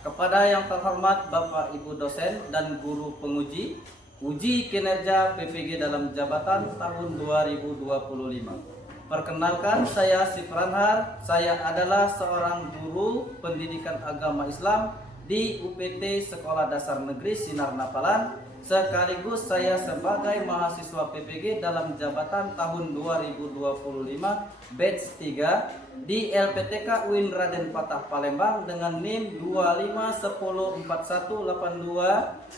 Kepada yang terhormat Bapak Ibu dosen dan guru penguji, uji kinerja PPG dalam jabatan tahun 2025. Perkenalkan, saya Sifranhar. Saya adalah seorang guru pendidikan agama Islam di UPT Sekolah Dasar Negeri Sinar Napalan. Sekaligus saya sebagai mahasiswa PPG dalam jabatan tahun 2025 batch 3 di LPTK UIN Raden Patah Palembang dengan NIM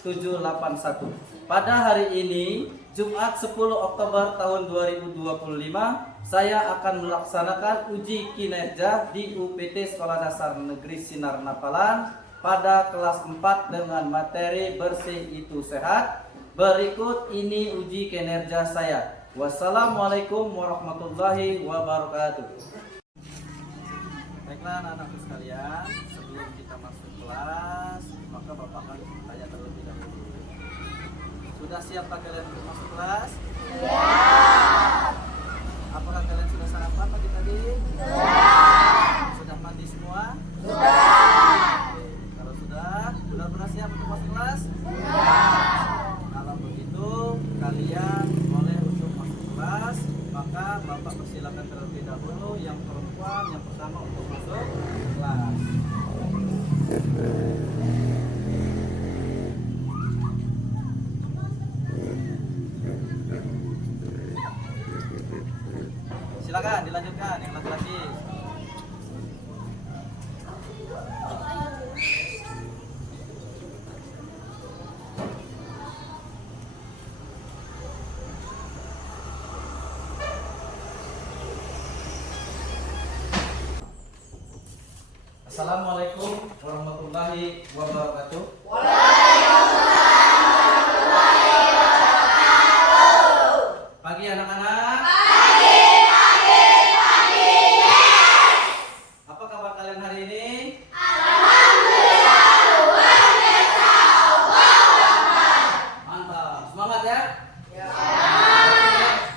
251041827181. Pada hari ini, Jumat 10 Oktober tahun 2025, saya akan melaksanakan uji kinerja di UPT Sekolah Dasar Negeri Sinar Napalan pada kelas 4 dengan materi bersih itu sehat. Berikut ini uji kinerja saya. Wassalamualaikum warahmatullahi wabarakatuh. Baiklah anak-anakku sekalian, sebelum kita masuk kelas, maka Bapak akan tanya terlebih dahulu. Sudah siapkah kalian untuk masuk kelas? Ya. Apakah kalian sudah sarapan pagi tadi? Sudah. Sudah mandi semua? Sudah. Benar-benar siap untuk masuk kelas? Ya. Kalau begitu kalian boleh untuk masuk kelas. Maka Bapak persilakan terlebih dahulu yang perempuan yang pertama untuk masuk kelas. Silakan dilanjutkan yang laki-laki. Assalamualaikum warahmatullahi wabarakatuh. Waalaikumsalam warahmatullahi wabarakatuh. Pagi anak-anak. Pagi. Yes. Apa kabar kalian hari ini? Alhamdulillah luar biasa. Mantap. Semangat ya? Ya.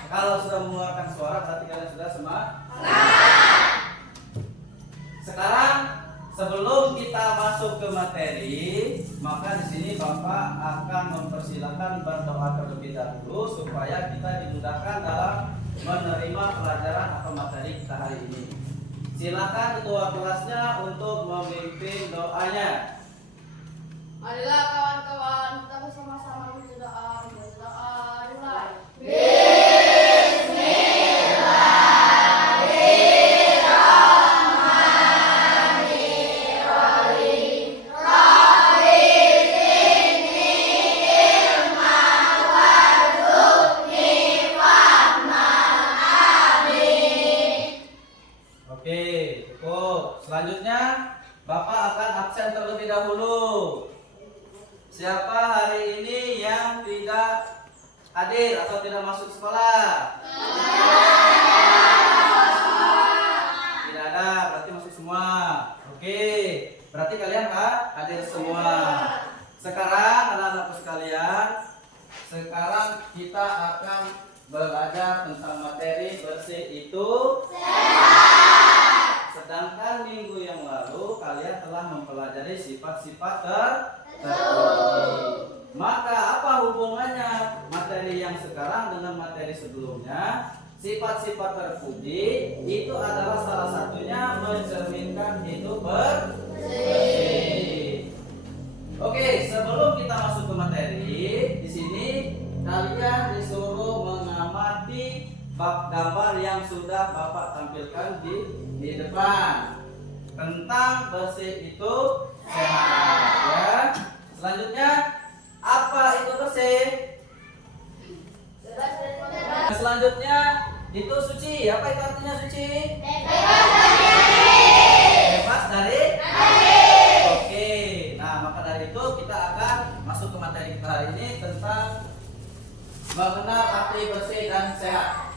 Kalau sudah mengeluarkan suara berarti kalian sudah semangat. Sekarang sebelum kita masuk ke materi, maka di sini Bapak akan mempersilahkan berdoa terlebih dahulu supaya kita dimudahkan dalam menerima pelajaran atau materi kita hari ini. Silakan ketua kelasnya untuk memimpin doanya. Marilah kawan-kawan kita bersama-sama berdoa. Mulai. Selanjutnya, Bapak akan absen terlebih dahulu. Siapa hari ini yang tidak hadir atau tidak masuk sekolah? Tidak ada, berarti masuk semua. Oke, berarti kalian hadir semua. Sekarang anak-anakku sekalian, sekarang kita akan belajar tentang materi bersih itu sehat. Sedangkan minggu yang lalu kalian telah mempelajari sifat-sifat terpuji. Maka apa hubungannya materi yang sekarang dengan materi sebelumnya? Sifat-sifat terpuji itu adalah salah satunya mencerminkan hidup bersih. Oke, sebelum kita masuk ke materi, di sini kalian disuruh mengamati bab gambar yang sudah Bapak tampilkan di depan tentang bersih itu sehat ya. Selanjutnya, apa itu bersih? Selanjutnya itu suci. Apa itu artinya suci? Bebas dari. Oke. Nah, maka dari itu kita akan masuk ke materi kita hari ini tentang mengenal arti bersih dan sehat.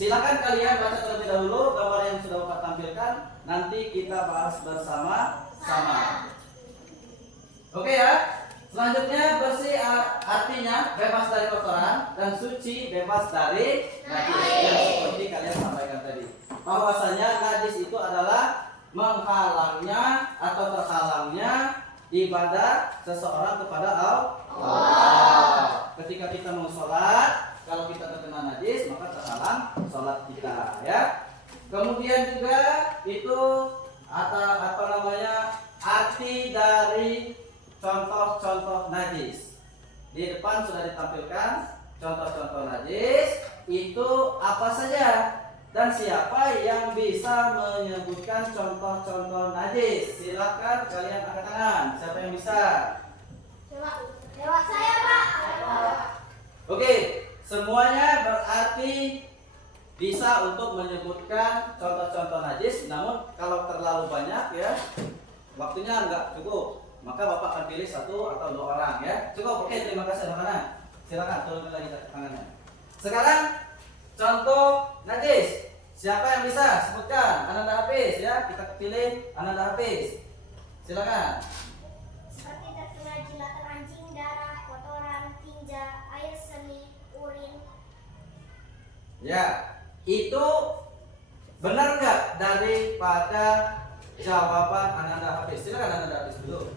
Silakan kalian baca terlebih dahulu gambar yang sudah Bapak tampilkan. Nanti kita bahas bersama-sama. Oke ya. Selanjutnya bersih artinya bebas dari kotoran dan suci bebas dari najis. Yang seperti kalian sampaikan tadi. Bahwasanya najis itu adalah menghalangnya atau terhalangnya ibadah seseorang kepada Allah. Ketika kita mau sholat, kalau kita terkena najis maka terhalang sholat kita, ya. Kemudian juga itu arti dari contoh-contoh najis. Di depan sudah ditampilkan contoh-contoh najis itu apa saja dan siapa yang bisa menyebutkan contoh-contoh najis. Silakan kalian angkat tangan. Siapa yang bisa? Lewat saya, Pak. Oke, semuanya berarti bisa untuk menyebutkan contoh-contoh najis. Namun kalau terlalu banyak ya, waktunya nggak cukup. Maka Bapak akan pilih 1 atau 2 orang ya. Cukup. Oke, terima kasih anak-anak. Silakan turunkan lagi tangannya. Sekarang contoh najis. Siapa yang bisa sebutkan? Ananda Hafiz ya. Kita pilih Ananda Hafiz. Silakan. Seperti terkena jilatan anjing, darah, kotoran, tinja, air seni, urin. Ya, itu benar nggak daripada jawaban Ananda Hafiz? Silakan Ananda Hafiz dulu.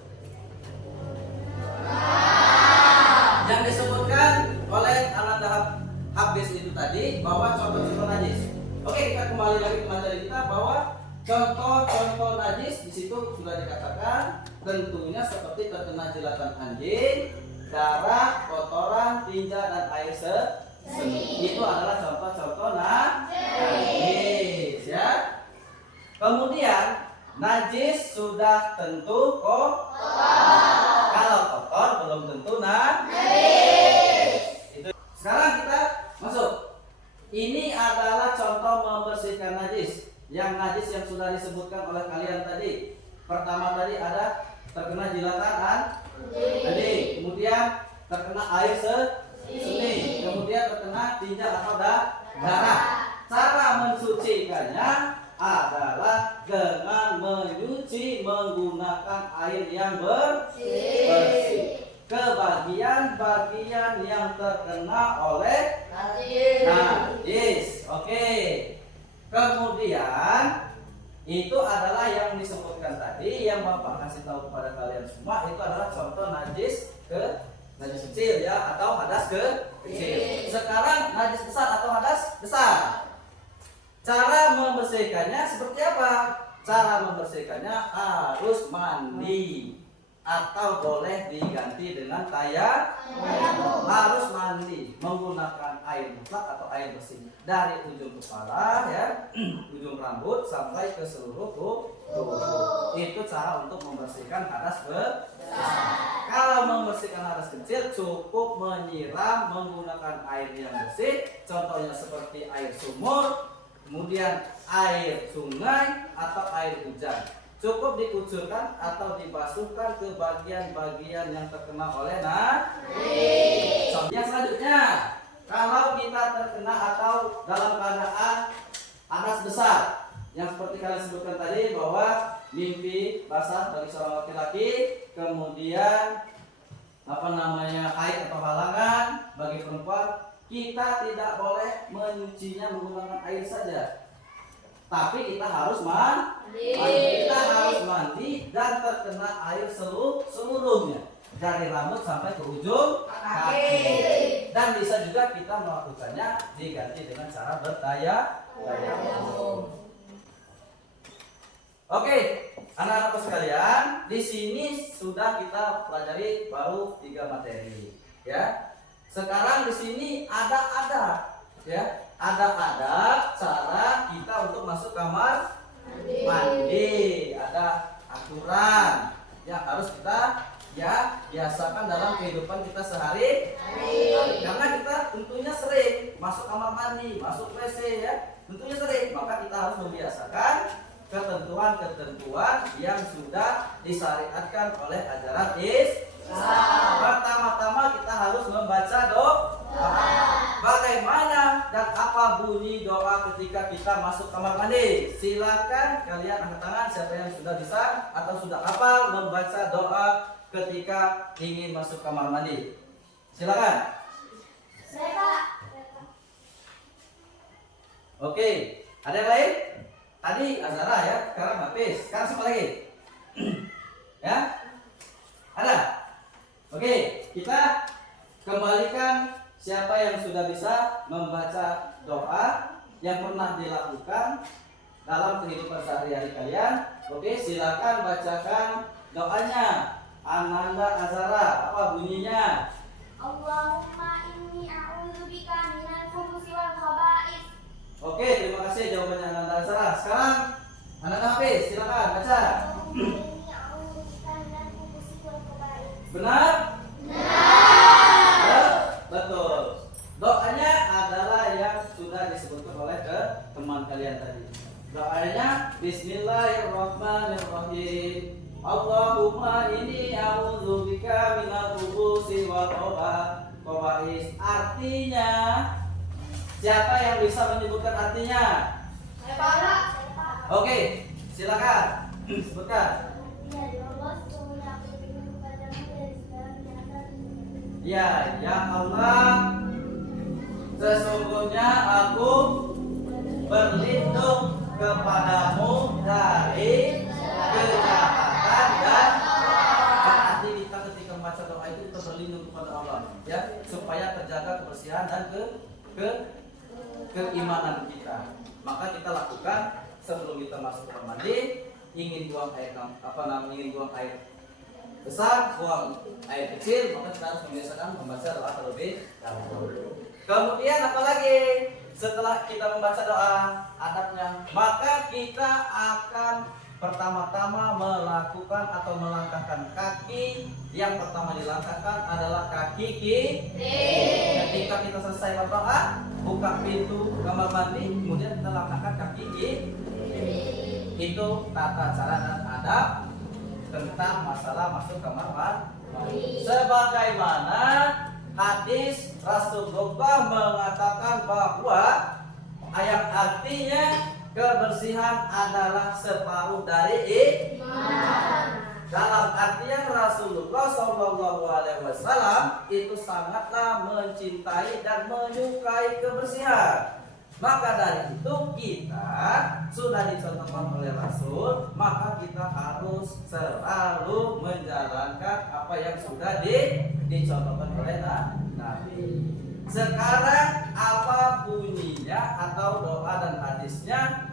Yang disebutkan oleh Ananda Hafiz itu tadi bahwa contoh-contoh najis. Oke, kita kembali lagi ke materi kita bahwa contoh-contoh najis di situ sudah dikatakan tentunya seperti terkena jilatan anjing, darah, kotoran, tinja dan air seni. Itu adalah contoh-contoh najis ya. Kemudian najis sudah tentu kotor. Kalau kotor belum tentu najis. Itu. Sekarang kita masuk. Ini adalah contoh membersihkan najis. Yang najis yang sudah disebutkan oleh kalian tadi. Pertama tadi ada terkena jilatan anjing, kemudian terkena air seni, kemudian terkena tinja atau darah. Cara mensucikannya adalah dengan menyuci menggunakan air yang bersih ke bagian-bagian yang terkena oleh najis. Oke. Kemudian itu adalah yang disebutkan tadi yang Bapak kasih tahu kepada kalian semua, itu adalah contoh najis kecil ya, atau hadas kecil. Sekarang najis besar atau hadas besar. Cara membersihkannya seperti apa? Cara membersihkannya harus mandi atau boleh diganti dengan tayamum. Harus mandi menggunakan air mutlak atau air bersih dari ujung kepala ya, ujung rambut sampai ke seluruh tubuh. Itu cara untuk membersihkan hadas besar. Kalau membersihkan hadas kecil cukup menyiram menggunakan air yang bersih, contohnya seperti air sumur, kemudian air sungai atau air hujan. Cukup dikucurkan atau dibasuhkan ke bagian-bagian yang terkena oleh najis. Yang selanjutnya, kalau kita terkena atau dalam keadaan hadas besar, yang seperti kalian sebutkan tadi bahwa mimpi basah bagi seorang laki-laki, kemudian haid atau halangan bagi perempuan, kita tidak boleh menyucinya menggunakan air saja. Tapi kita harus mandi. Kita harus mandi dan terkena air seluruhnya dari rambut sampai ke ujung kaki. Dan bisa juga kita melakukannya diganti dengan cara bertayamum. Oke, anak-anakku sekalian, di sini sudah kita pelajari baru 3 materi, ya. Sekarang di sini ada cara kita untuk masuk kamar mandi, ada aturan yang harus kita biasakan dalam kehidupan kita sehari-hari. Karena kita tentunya sering masuk kamar mandi, masuk WC ya, tentunya sering, maka kita harus membiasakan ketentuan-ketentuan yang sudah disyariatkan oleh ajaran Islam. Pertama-tama kita harus membaca doa. Bagaimana dan apa bunyi doa ketika kita masuk kamar mandi? Silakan kalian angkat tangan siapa yang sudah bisa atau sudah hafal membaca doa ketika ingin masuk kamar mandi. Silakan. Saya, Pak. Oke, ada yang lain? Tadi Azara ya, sekarang Hafiz. Sekarang siapa lagi? Ya? kita kembalikan siapa yang sudah bisa membaca doa yang pernah dilakukan dalam kehidupan sehari-hari kalian. Oke, silakan bacakan doanya. Ananda Azara, apa bunyinya? Allahumma inni a'udzubika minal khubuthi wal khaba'ith. Oke, terima kasih jawabannya Ananda Azara. Sekarang Ananda Hafiz, silakan baca. Allahumma inni a'udzubika minal khubuthi wal khaba'ith. Benar? Benar. Betul. Doanya adalah yang sudah disebutkan oleh teman kalian tadi. Doanya Bismillahirrahmanirrahim. Allahumma inni a'udzubika minal khubuthi wal khaba'ith. Artinya, siapa yang bisa menyebutkan artinya? Saya Pak. Oke, silakan sebutkan. Ya, ya Allah, sesungguhnya aku berlindung kepadamu dari kejahatan dan berarti kita ketika membaca doa itu kita berlindung kepada Allah, ya, supaya terjaga kebersihan dan keimanan kita. Maka kita lakukan sebelum kita masuk kamar mandi, ingin buang air besar, buang air kecil, maka kita harus membiasakan membaca doa terlebih dahulu. Kemudian apalagi setelah kita membaca doa adabnya, maka kita akan pertama-tama melakukan atau melangkahkan kaki. Yang pertama dilangkahkan adalah kaki kiri. Ketika kita selesai berdoa, buka pintu kamar mandi, kemudian kita langkahkan kaki kiri. Itu tata cara dan adab tentang masalah masuk kamar mandi. Sebagaimana hadis Rasulullah mengatakan bahwa yang artinya kebersihan adalah separuh dari iman. Dalam artian Rasulullah SAW itu sangatlah mencintai dan menyukai kebersihan. Maka dari itu kita sudah dicontohkan oleh Rasul, maka kita harus selalu menjalankan apa yang sudah dicontohkan oleh Nabi. Sekarang apa bunyinya atau doa dan hadisnya?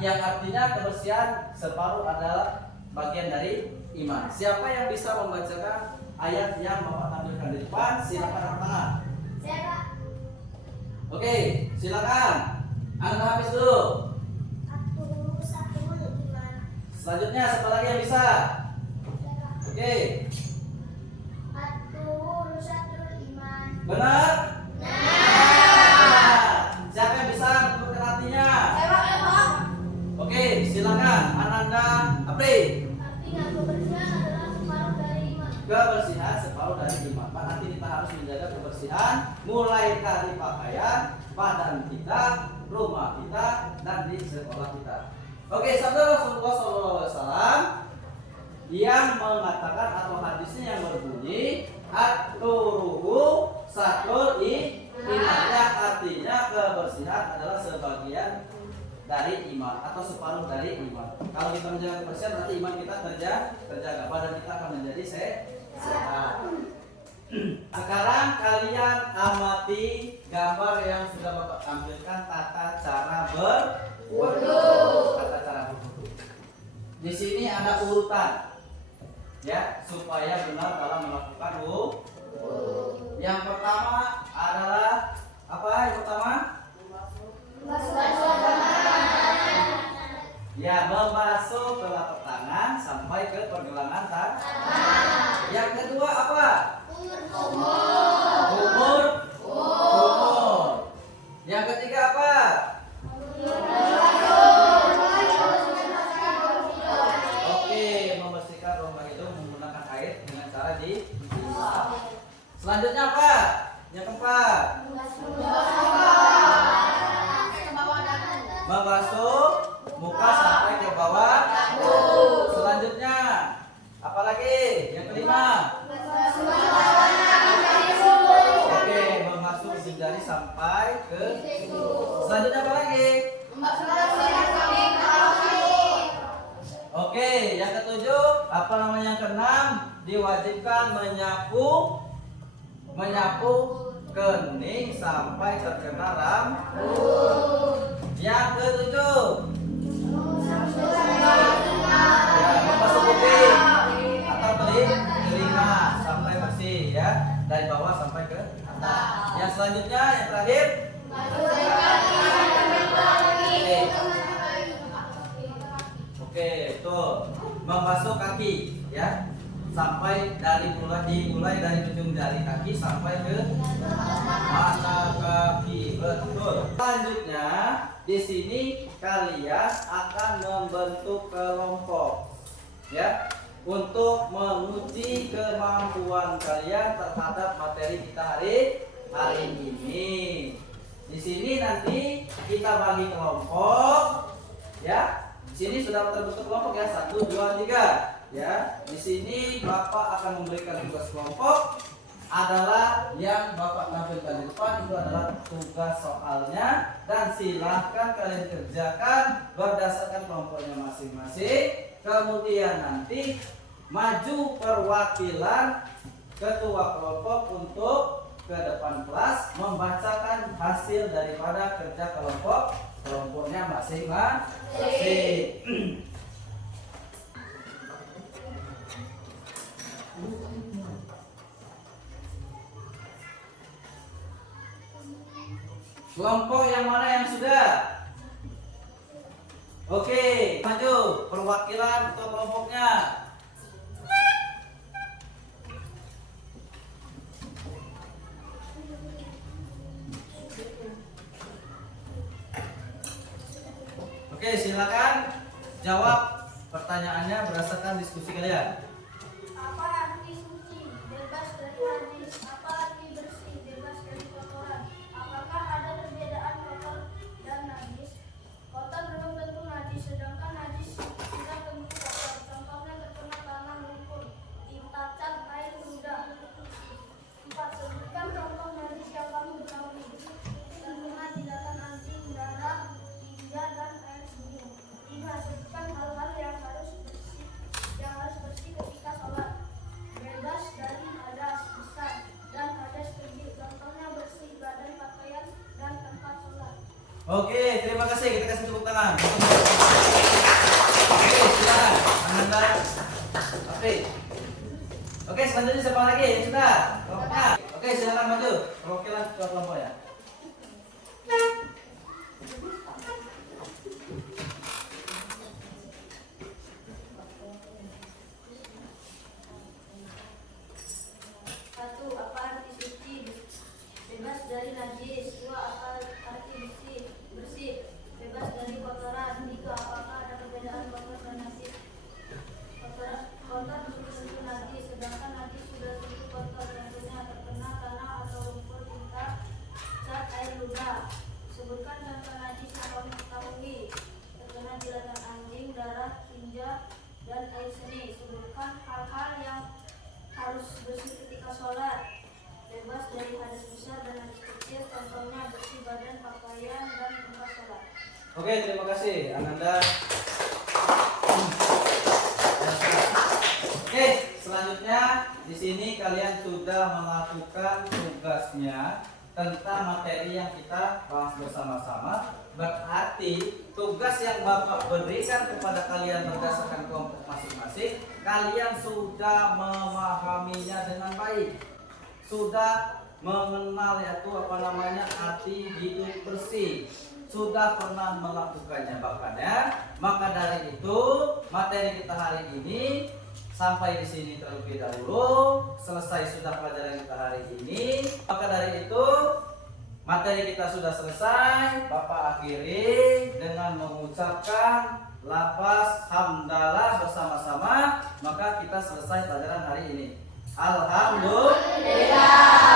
Yang artinya kebersihan separuh adalah bagian dari iman. Siapa yang bisa membacakan ayat yang Bapak tampilkan di depan? Silakan angkat tangan. Saya Pak. Oke, silakan. Anda habis dulu. At-Turusatul Iman. Selanjutnya siapa lagi yang bisa? Oke. At-Turusatul Iman. Benar? Nah. Siapa yang bisa menyebutkan artinya? Saya Pak. Oke, silakan. Ananda Apri. Artinya kebersihan adalah separuh dari iman. Kebersihan separuh dari iman. Berarti kita harus menjaga kebersihan mulai dari pakaian, badan kita, rumah kita, dan di sekolah kita. Oke, sabda Rasulullah SAW yang mengatakan atau hadisnya yang berbunyi at-turuhu satul iman, yang artinya kebersihan adalah sebagian dari iman atau separuh dari iman. Kalau kita menjaga kebersihan berarti iman kita terjaga, badan kita akan menjadi sehat. Sekarang kalian amati gambar yang sudah Bapak tampilkan, tata cara berwudu. Tata cara berwudu. Di sini ada urutan, ya, supaya benar dalam melakukan wudu. Yang pertama adalah apa? Yang pertama? Ya, membasuh telapak tangan sampai ke pergelangan tangan. Yang kedua apa? Umur. Yang ketiga apa? Oke, membersihkan rongga hidung menggunakan air dengan cara di. Selanjutnya apa? Yang keempat. Membasuh muka sampai ke bawah. Selanjutnya apa lagi? Yang kelima. Oke, membasuh ujung jari sampai ke. Selanjutnya apa lagi? Oke, yang ketujuh. ketujuh, apa namanya yang keenam, diwajibkan menyapu kening sampai terkena rambut. Yang ketujuh, ya, membasuh kuping atau telinga sampai bersih ya, dari bawah sampai ke atas. Yang selanjutnya yang terakhir, oke, tuh membasuh kaki ya, sampai dimulai dari ujung jari kaki sampai ke mata kaki, betul. Selanjutnya di sini kalian akan membentuk kelompok ya, untuk menguji kemampuan kalian terhadap materi kita hari ini. Di sini nanti kita bagi kelompok ya. Di sini sudah terbentuk kelompok ya, 1, 2, 3 ya. Di sini Bapak akan memberikan tugas kelompok adalah yang Bapak tampilkan di depan, itu adalah tugas soalnya, dan silahkan kalian kerjakan berdasarkan kelompoknya masing-masing. Kemudian nanti maju perwakilan ketua kelompok untuk ke depan kelas membacakan hasil daripada kerja kelompoknya masing-masing. Kelompok yang mana yang sudah? Oke, maju perwakilan ketua kelompoknya. Oke, silakan jawab pertanyaannya berdasarkan diskusi kalian. Apa arti suci? Bebas dari najis. Apa arti bersih? Bebas dari kotoran. Apakah ada perbedaan kotor dan najis? Kotor belum tentu najis, sedangkan najis sudah tentu kotor. Contohnya terkena tanah, lumpur, tinta cat, air, ludah. 4. Sebutkan contoh najis yang kamu ketahui. Terkena jilatan anjing, darah, tinja, dan air seni. 5. Sebutkan hal-hal yang harus bersih ketika sholat. Bebas dari hadas besar dan hadas kecil. Contohnya bersih badan, pakaian, dan tempat sholat. Oke, terima kasih. Kita kasih tepuk tangan. Oke, silakan. Ananda. Oke, selanjutnya siapa lagi? Yang sudah? Kelompoknya. Oke, silakan maju. Perwakilan ketua kelompoknya. Satu, apa arti suci? Bebas dari najis. 2. Apa arti bersih? Bebas dari kotoran. 3. Apakah ada perbedaan kotor dan najis? Kotor belum tentu najis, sedangkan najis sudah tentu kotor. Contohnya terkena tanah atau lumpur, tinta, cat, air, ludah. Sebutkan contoh najis yang kamu ketahui. Terkena jilatan anjing, darah, tinja, dan air seni. Sebutkan hal-hal yang harus bersih ketika sholat. Bebas dari hadas besar dan hadas kecil. Contohnya bersih badan, pakaian, dan tempat sholat. Oke, terima kasih Ananda. Oke, selanjutnya di sini kalian sudah melakukan tugasnya tentang materi yang kita bahas bersama-sama. Berarti tugas yang Bapak berikan kepada kalian berdasarkan kelompok masing-masing, kalian sudah memahaminya dengan baik, sudah mengenal yaitu arti hidup bersih, sudah pernah melakukannya bahkannya. Maka dari itu materi kita hari ini sampai di sini terlebih dahulu. Selesai sudah pelajaran kita hari ini. Maka dari itu materi kita sudah selesai. Bapak akhiri dengan mengucapkan lafaz hamdalah bersama-sama. Maka kita selesai pelajaran hari ini. Alhamdulillah.